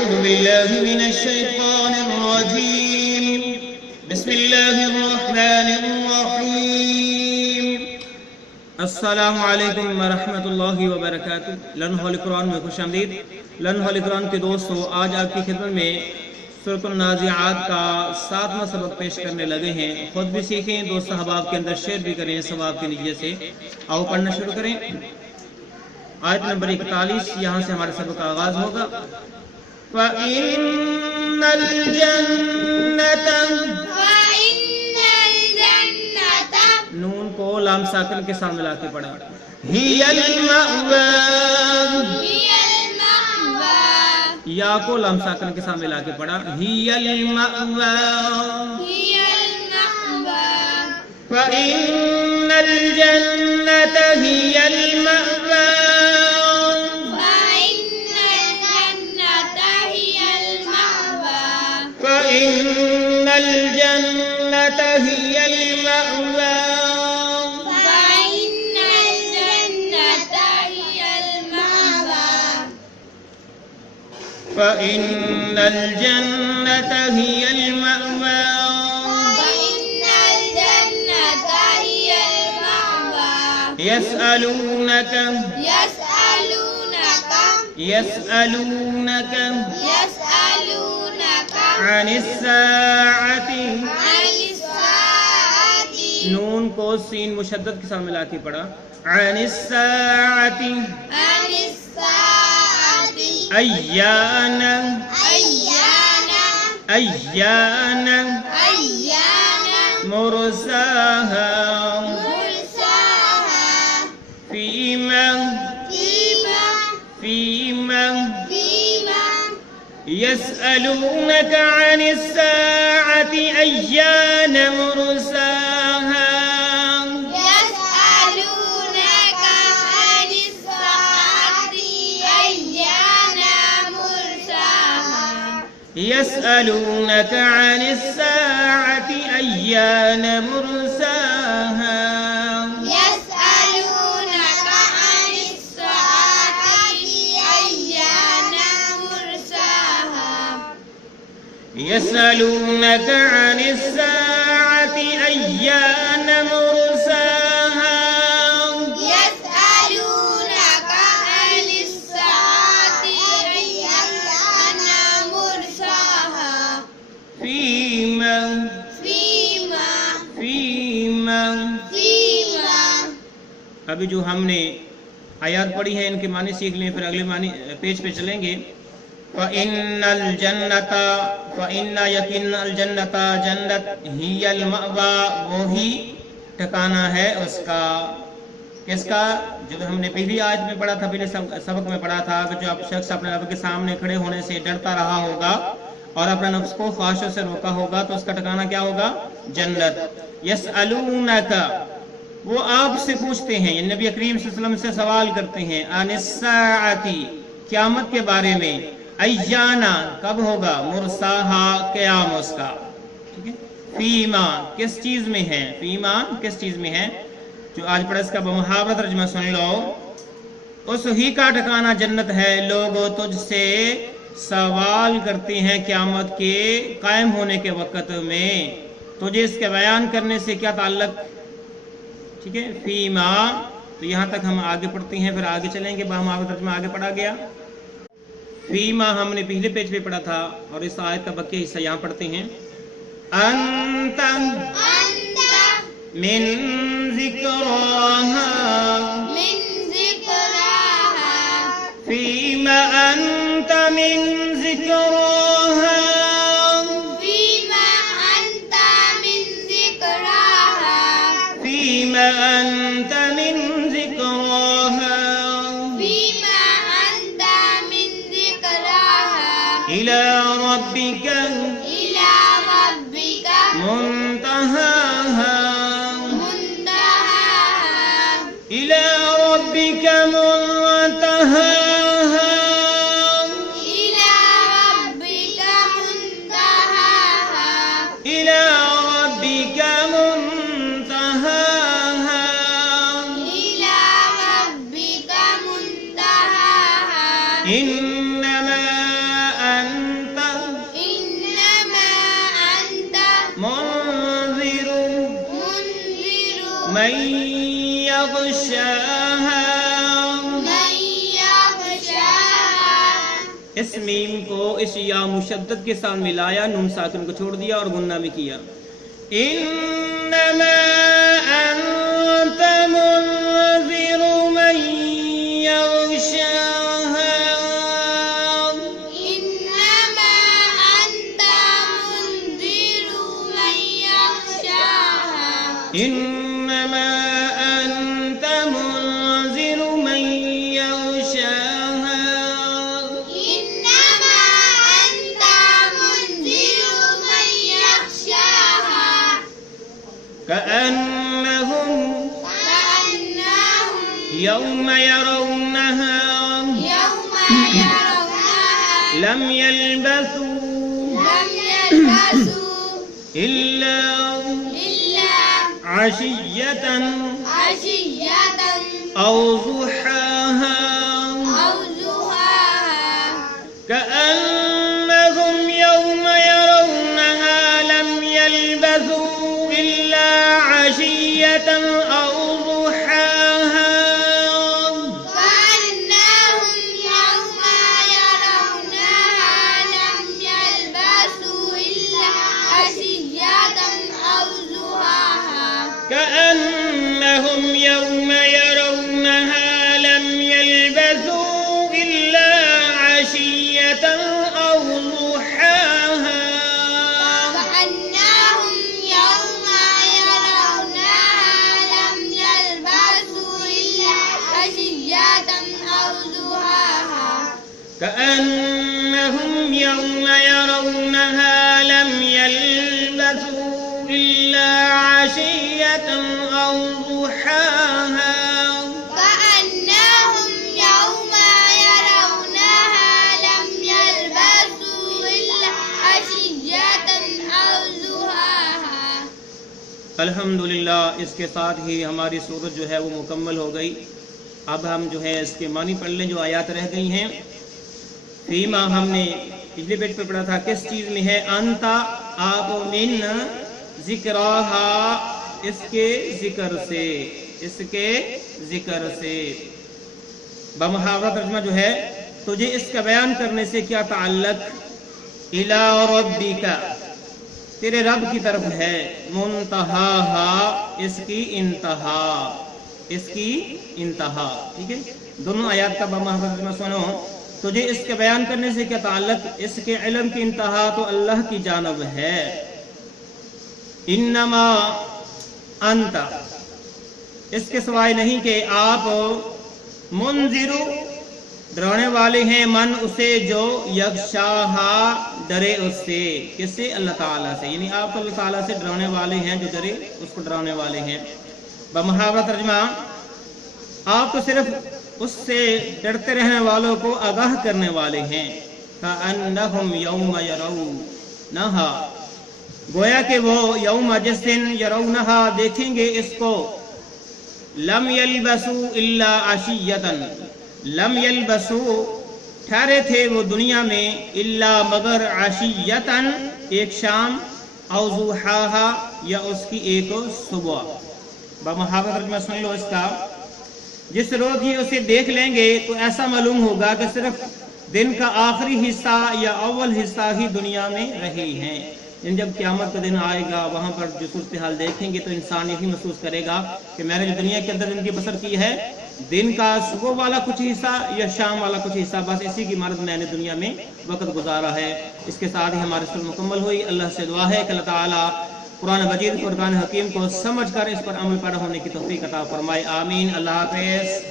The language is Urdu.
أعوذ بالله من الشيطان الرجيم بسم الله الرحمن الرحيم السلام علیکم ورحمۃ اللہ وبرکاتہ۔ لرن ہولی قرآن میں خوش آمدید۔ لرن ہولی قرآن کے دوستو، آج آپ کی خدمت میں سورۃ النازعات کا 7واں سبق پیش کرنے لگے ہیں۔ خود بھی سیکھیں، دوست احباب کے اندر شیئر بھی کریں ثواب کی نیت سے۔ آؤ پڑھنا شروع کریں۔ آیت نمبر 41، یہاں سے ہمارا سبق کا آغاز ہوگا۔ فَإِنَّ الْجَنَّةَ، نون کو لام ساکن کے سامنے لا کے پڑھا۔ هِيَ الْمَأْوَى، یا کو لام ساکن کے سامنے لا کے پڑھا۔ هِيَ الْمَأْوَى، فَإِنَّ الْجَنَّةَ هِيَ الْمَأْوَى، فإن الجنة هي المأوى، فإن الجنة هي المأوى، فإن الجنة هي المأوى، فإن الجنة هي المأوى، يسألونك عن الساعة، نون کو سین مشدد کے سامنے لا کے پڑھا۔ عن الساعة أيان مرساها، فيما يسألونك عن الساعة أيان مرساها، يسألونك عن الساعة أيان مرساها، يسألونك عن الساعة أيان مرساها، يسألونك عن الساعة أيان مرساها، فيما ابھی جو ہم نے آیات پڑھی ہے ان کے معنی سیکھ لیں، پھر اگلے معنی پیج پہ چلیں گے۔ فَإِنَّ الْجَنَّةَ، فَإِنَّ یقین الْجَنَّةَ، جنت، ہی المأویٰ، وہی ٹھکانہ ہے اس کا۔ کس کا؟ جو ہم نے پہلی آیت میں پڑھا تھا، پہلے سبق میں پڑھا تھا کہ جو شخص اپنے رب کے سامنے کھڑے ہونے سے ڈرتا رہا ہوگا اور اپنے نفس کو خواہشوں سے روکا ہوگا تو اس کا ٹھکانہ کیا ہوگا؟ جنت۔ یسألونک، وہ آپ سے پوچھتے ہیں، یعنی نبی کریم صلی اللہ علیہ وسلم سے سوال کرتے ہیں، عن الساعۃ، قیامت کے بارے میں، ایانا، کب ہوگا، مرساہا، قیام اس کا، ٹھیک ہے۔ فیما، کس چیز میں ہے، فیما کس چیز میں ہے، جو آج پڑھا اس کا بمحاورہ ترجمہ سن لو۔ اس ہی کا ٹھکانہ جنت ہے، لوگ تجھ سے سوال کرتے ہیں قیامت کے قائم ہونے کے وقت میں، تجھے اس کے بیان کرنے سے کیا تعلق، ٹھیک ہے۔ فیما، تو یہاں تک ہم آگے پڑھتے ہیں، پھر آگے چلیں گے، بمحاورہ ترجمہ آگے پڑھا گیا۔ فیما ہم نے پہلے پیج پہ پڑھا تھا اور اس آیت کا بقیہ حصہ یہاں پڑھتے ہیں۔ انت من ذکراہا، فیما انت من ذکراہا، فیما انت من ذکراہا، إلى ربك منتهاها، إلى ربك منتهاها، إلى ربك منتهاها، إنما أنت اس میم کو اس یا مشدد کے ساتھ ملایا، نون ساکن کو چھوڑ دیا اور غنہ میں کیا. انما انت منذر من یغشاها، انما انت منذر من یغشاها، انما انت منذر من یغشاها، انما انت منذر من یغشاها، كأنهم كأنهم يوم يرونها يوم يرونها لم يلبثوا لم يلبثوا إلا إلا عشية عشية أو ضحاها، أو ضحاها، كأنهم يوم يرونها لم يلبثوا إلا عشية أو ضحاها. كأنهم يوم يرونها لم يلبثوا إلا عشية أو ضحاها، كأنهم يوم يرونها لم يلبثوا إلا عشية أو ضحاها. كأنهم يوم يرونها لم يلبثوا إلا عشية أو ضحاها، كأنهم يوم يرونها لم يلبثوا إلا عشية أو ضحاها. كأنهم يوم يرونها لم يلبثوا إلا عشية أو ضحاها. الحمدللہ اس کے ساتھ ہی ہماری سورت جو ہے وہ مکمل ہو گئی. اب ہم جو ہے اس کے معنی پڑھ لیں جو آیات رہ گئی ہیں. فیما ہم نے پچھلے پیج پہ پڑھا تھا کس چیز میں ہے، انتا آپ، من ذکرہا اس کے ذکر سے، اس کے ذکر سے. بمحاورہ ترجمہ جو ہے تجھے اس کا بیان کرنے سے کیا تعلق، الی ربک تیرے رب کی طرف ہے، منتہاہا اس کی انتہا، اس کی انتہا. ٹھیک ہے، دونوں آیات کا بمحاورہ ترجمہ سنو. تجھے اس کے بیان کرنے سے کیا تعلق، اس کے علم کی انتہا تو اللہ کی جانب ہے. انما انت اس کے سوائے نہیں کہ آپ، منذر ڈرانے والے ہیں، من اسے جو یغشاہا ڈرے اس سے. کس سے؟ اللہ تعالیٰ سے. یعنی آپ اللہ تعالیٰ سے ڈرانے والے ہیں، جو ڈرے اس کو ڈرانے والے ہیں. بمحاورہ ترجمہ آپ تو صرف اس سے ڈرتے رہنے والوں کو آگاہ کرنے والے ہیں. کأنہم یوم یرونہا گویا کہ وہ یوم جس دن یرونہا دیکھیں گے اس کو، لم یلبسوا الا عشیۃ لم یلبسوا ٹھہرے تھے وہ دنیا میں، الا مگر عشیۃ ایک شام، او ضحاہا یا اس کی ایک صبح. بمحاورہ ترجمہ سن لو اس کا. جس روز یہ اسے دیکھ لیں گے تو ایسا معلوم ہوگا کہ صرف دن کا آخری حصہ یا اول حصہ ہی دنیا میں رہے ہیں. جب قیامت کا دن آئے گا وہاں پر جو صورتحال دیکھیں گے تو انسان یہی محسوس کرے گا کہ میں نے جو دنیا کے اندر زندگی بسر کی ہے، دن کا صبح والا کچھ حصہ یا شام والا کچھ حصہ، بس اسی کی مدد میں نے دنیا میں وقت گزارا ہے. اس کے ساتھ ہی ہماری سورت مکمل ہوئی. اللہ سے دعا ہے کہ اللہ تعالیٰ قرآن مجید قرآن حکیم کو سمجھ کر اس پر عمل پیرا ہونے کی توفیق عطا فرمائے. آمین. اللہ حافظ.